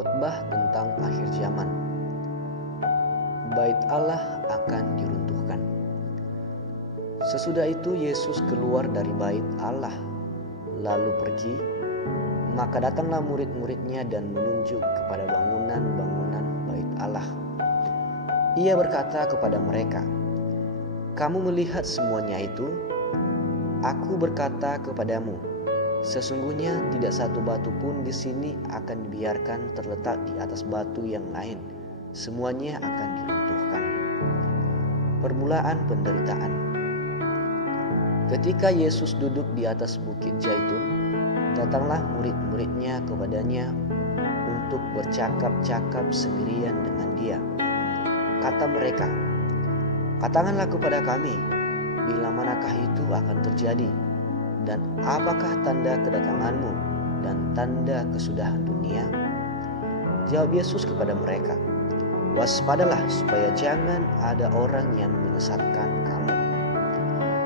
Khotbah tentang akhir zaman. Bait Allah akan diruntuhkan. Sesudah itu Yesus keluar dari bait Allah, lalu pergi. Maka datanglah murid-muridnya dan menunjuk kepada bangunan-bangunan bait Allah. Ia berkata kepada mereka, "Kamu melihat semuanya itu? Aku berkata kepadamu, sesungguhnya tidak satu batu pun di sini akan dibiarkan terletak di atas batu yang lain. Semuanya akan diruntuhkan." Permulaan penderitaan. Ketika Yesus duduk di atas bukit Zaitun, datanglah murid-muridnya kepadanya untuk bercakap-cakap sendirian dengan dia. Kata mereka, "Katakanlah kepada kami, bila manakah itu akan terjadi? Dan apakah tanda kedatanganmu dan tanda kesudahan dunia?" Jawab Yesus kepada mereka, "Waspadalah supaya jangan ada orang yang menyesatkan kamu.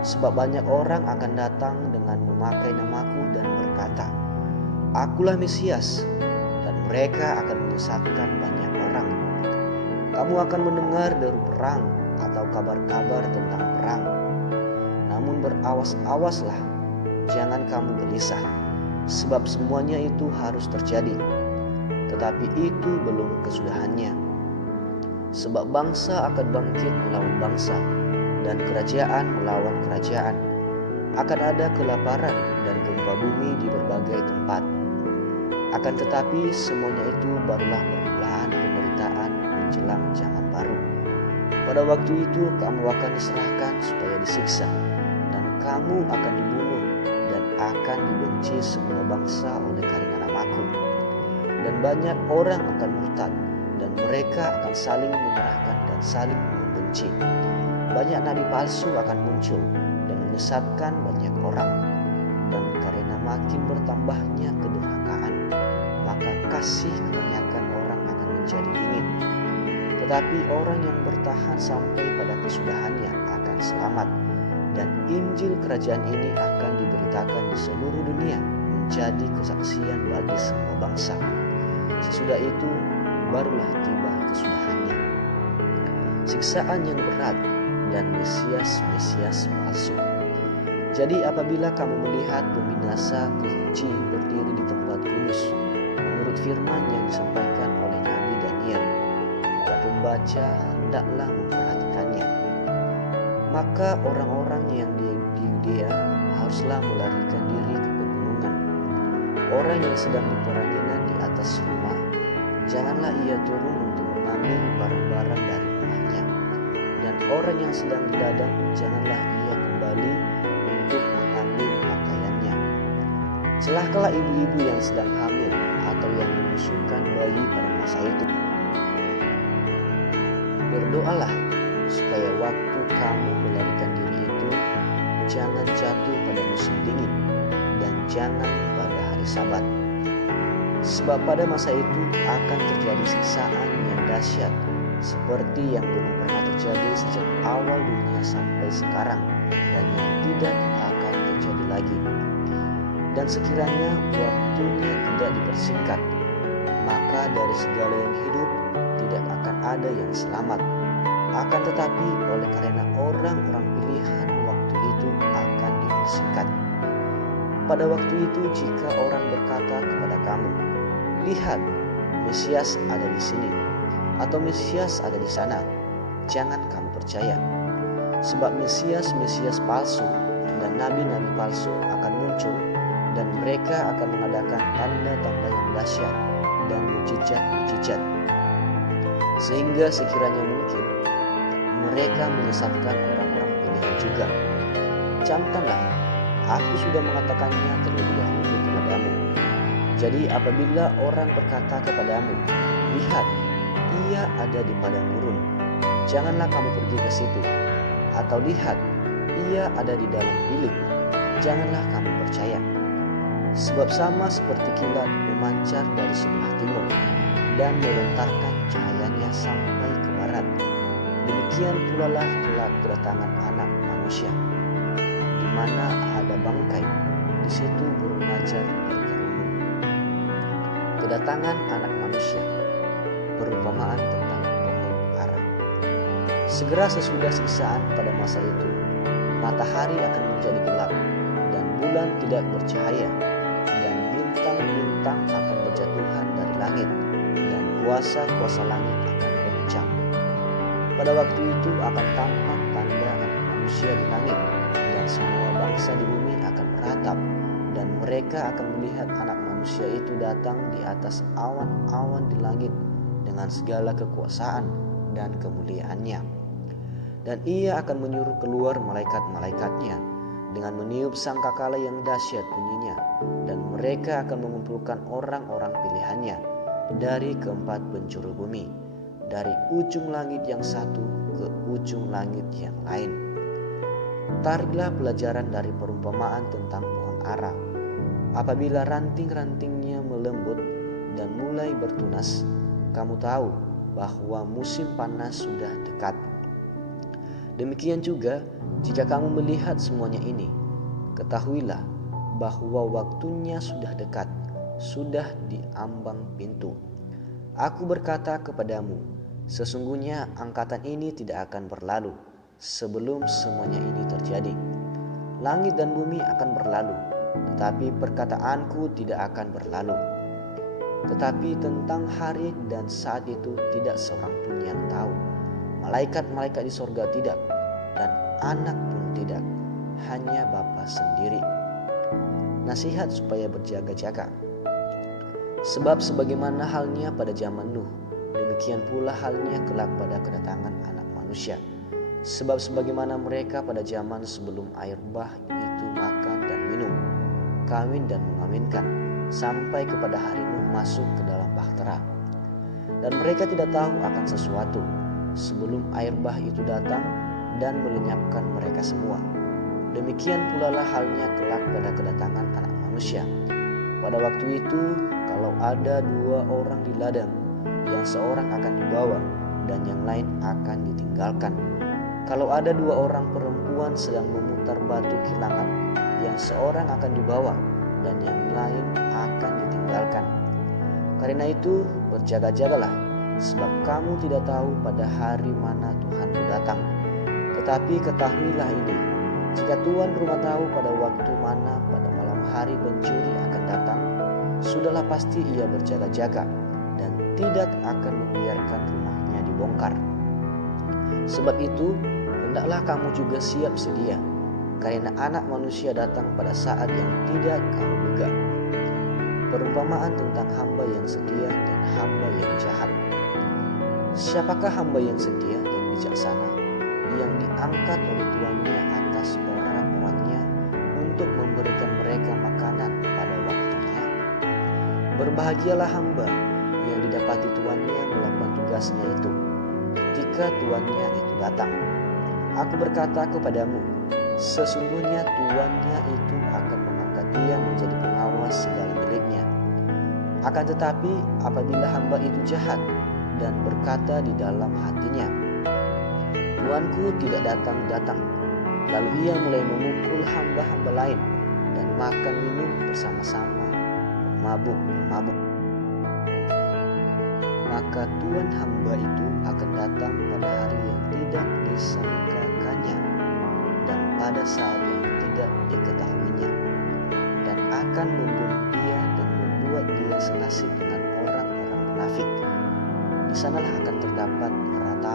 Sebab banyak orang akan datang dengan memakai namaku dan berkata, 'Akulah Mesias,' dan mereka akan menyesatkan banyak orang. Kamu akan mendengar deru perang atau kabar-kabar tentang perang. Namun berawas-awaslah, jangan kamu gelisah, sebab semuanya itu harus terjadi, tetapi itu belum kesudahannya. Sebab bangsa akan bangkit melawan bangsa, dan kerajaan melawan kerajaan. Akan ada kelaparan dan gempa bumi di berbagai tempat. Akan tetapi semuanya itu barulah permulaan penderitaan menjelang zaman baru. Pada waktu itu kamu akan diserahkan supaya disiksa, dan kamu akan dibunuh, dan akan dibenci semua bangsa oleh karena namaku. Dan banyak orang akan murtad, dan mereka akan saling menyerahkan dan saling membenci. Banyak nabi palsu akan muncul dan menyesatkan banyak orang. Dan karena makin bertambahnya kedurhakaan, maka kasih kebanyakan orang akan menjadi dingin. Tetapi orang yang bertahan sampai pada kesudahannya akan selamat. Dan Injil kerajaan ini akan diberitakan di seluruh dunia, menjadi kesaksian bagi semua bangsa. Sesudah itu barulah tiba kesudahannya. Siksaan yang berat dan Mesias palsu. Jadi apabila kamu melihat pembinasa keji berdiri di tempat kudus, menurut firman yang disampaikan oleh Nabi Daniel, para pembaca hendaklah memperhatikannya. Maka orang-orang yang di Yudea haruslah melarikan diri ke pegunungan. Orang yang sedang di perandingan di atas rumah, janganlah ia turun untuk mengambil barang-barang dari rumahnya. Dan orang yang sedang di ladang, janganlah ia kembali untuk mengambil pakaiannya. Celakalah ibu-ibu yang sedang hamil atau yang menyusukan bayi pada masa itu. Berdoalah supaya waktu kamu melarikan diri itu jangan jatuh pada musim dingin dan jangan pada hari Sabat. Sebab pada masa itu akan terjadi siksaan yang dahsyat, seperti yang belum pernah terjadi sejak awal dunia sampai sekarang, dan yang tidak akan terjadi lagi. Dan sekiranya waktunya tidak dipersingkat, maka dari segala yang hidup tidak akan ada yang selamat. Akan tetapi oleh karena orang-orang pilihan, waktu itu akan dipersingkat. Pada waktu itu jika orang berkata kepada kamu, "Lihat, Mesias ada di sini," atau "Mesias ada di sana," jangan kamu percaya. Sebab Mesias palsu dan nabi-nabi palsu akan muncul, dan mereka akan mengadakan tanda-tanda yang dahsyat dan mujizat-mujizat, sehingga sekiranya mungkin mereka menyesatkan orang-orang pilihan juga. Camkanlah, aku sudah mengatakannya terlebih dahulu kepadamu. Jadi apabila orang berkata kepadamu, "Lihat, ia ada di padang gurun," janganlah kamu pergi ke situ. Atau "Lihat, ia ada di dalam bilik," janganlah kamu percaya. Sebab sama seperti kilat memancar dari sebelah timur dan melontarkan cahayanya sampai ke barat, demikian pula lah kelak kedatangan Anak Manusia. Di mana ada bangkai, di situ burung ajar berkerumun. Kedatangan Anak Manusia, perumpamaan tentang pohon ara. Segera sesudah siksaan pada masa itu, matahari akan menjadi gelap, dan bulan tidak bercahaya, dan bintang-bintang akan berjatuhan dari langit, dan kuasa-kuasa langit akan goncang. Pada waktu itu akan tampak tanda Anak Manusia di langit, dan semua bangsa di bumi akan meratap, dan mereka akan melihat Anak Manusia itu datang di atas awan-awan di langit dengan segala kekuasaan dan kemuliaannya. Dan Ia akan menyuruh keluar malaikat-malaikatnya dengan meniup sangkakala yang dahsyat bunyinya, dan mereka akan mengumpulkan orang-orang pilihannya dari keempat penjuru bumi, dari ujung langit yang satu ke ujung langit yang lain. Tariklah pelajaran dari perumpamaan tentang pohon ara. Apabila ranting-rantingnya melembut dan mulai bertunas, kamu tahu bahwa musim panas sudah dekat. Demikian juga, jika kamu melihat semuanya ini, ketahuilah bahwa waktunya sudah dekat, sudah di ambang pintu. Aku berkata kepadamu, sesungguhnya angkatan ini tidak akan berlalu sebelum semuanya ini terjadi. Langit dan bumi akan berlalu, tetapi perkataanku tidak akan berlalu. Tetapi tentang hari dan saat itu tidak seorang pun yang tahu. Malaikat-malaikat di sorga tidak, dan anak pun tidak, hanya Bapa sendiri. Nasihat supaya berjaga-jaga. Sebab sebagaimana halnya pada zaman Nuh, demikian pula halnya kelak pada kedatangan Anak Manusia. Sebab sebagaimana mereka pada zaman sebelum air bah itu makan dan minum, kawin dan mengawinkan, sampai kepada hari Nuh masuk ke dalam bahtera. Dan mereka tidak tahu akan sesuatu sebelum air bah itu datang dan melenyapkan mereka semua. Demikian pula lah halnya kelak pada kedatangan Anak Manusia. Pada waktu itu, kalau ada 2 orang di ladang, yang seorang akan dibawa dan yang lain akan ditinggalkan. Kalau ada 2 orang perempuan sedang memutar batu kilangan, yang seorang akan dibawa dan yang lain akan ditinggalkan. Karena itu berjaga-jagalah, sebab kamu tidak tahu pada hari mana Tuhanmu datang. Tetapi ketahuilah ini, jika tuan rumah tahu pada waktu mana pada malam hari pencuri akan datang, sudahlah pasti ia berjaga-jaga dan tidak akan membiarkan rumahnya dibongkar. Sebab itu, hendaklah kamu juga siap sedia, karena Anak Manusia datang pada saat yang tidak kamu duga. Perumpamaan tentang hamba yang setia dan hamba yang jahat. Siapakah hamba yang setia dan bijaksana, yang diangkat oleh tuannya atas orang-orangnya untuk memberikan mereka makanan pada waktunya? Berbahagialah hamba yang didapati tuannya melakukan tugasnya itu ketika tuannya itu datang. Aku berkata kepadamu, sesungguhnya tuannya itu akan mengangkat dia menjadi pengawas segala miliknya. Akan tetapi apabila hamba itu jahat dan berkata di dalam hatinya, tuanku tidak datang-datang, lalu ia mulai memukul hamba-hamba lain dan makan minum bersama-sama mabuk-mabuk, maka tuan hamba itu akan datang pada hari yang tidak disangkakannya dan pada saat yang tidak diketahuinya, dan akan membunuh dia dan membuat dia senasib dengan orang-orang munafik. Di sanalah akan terdapat peratapan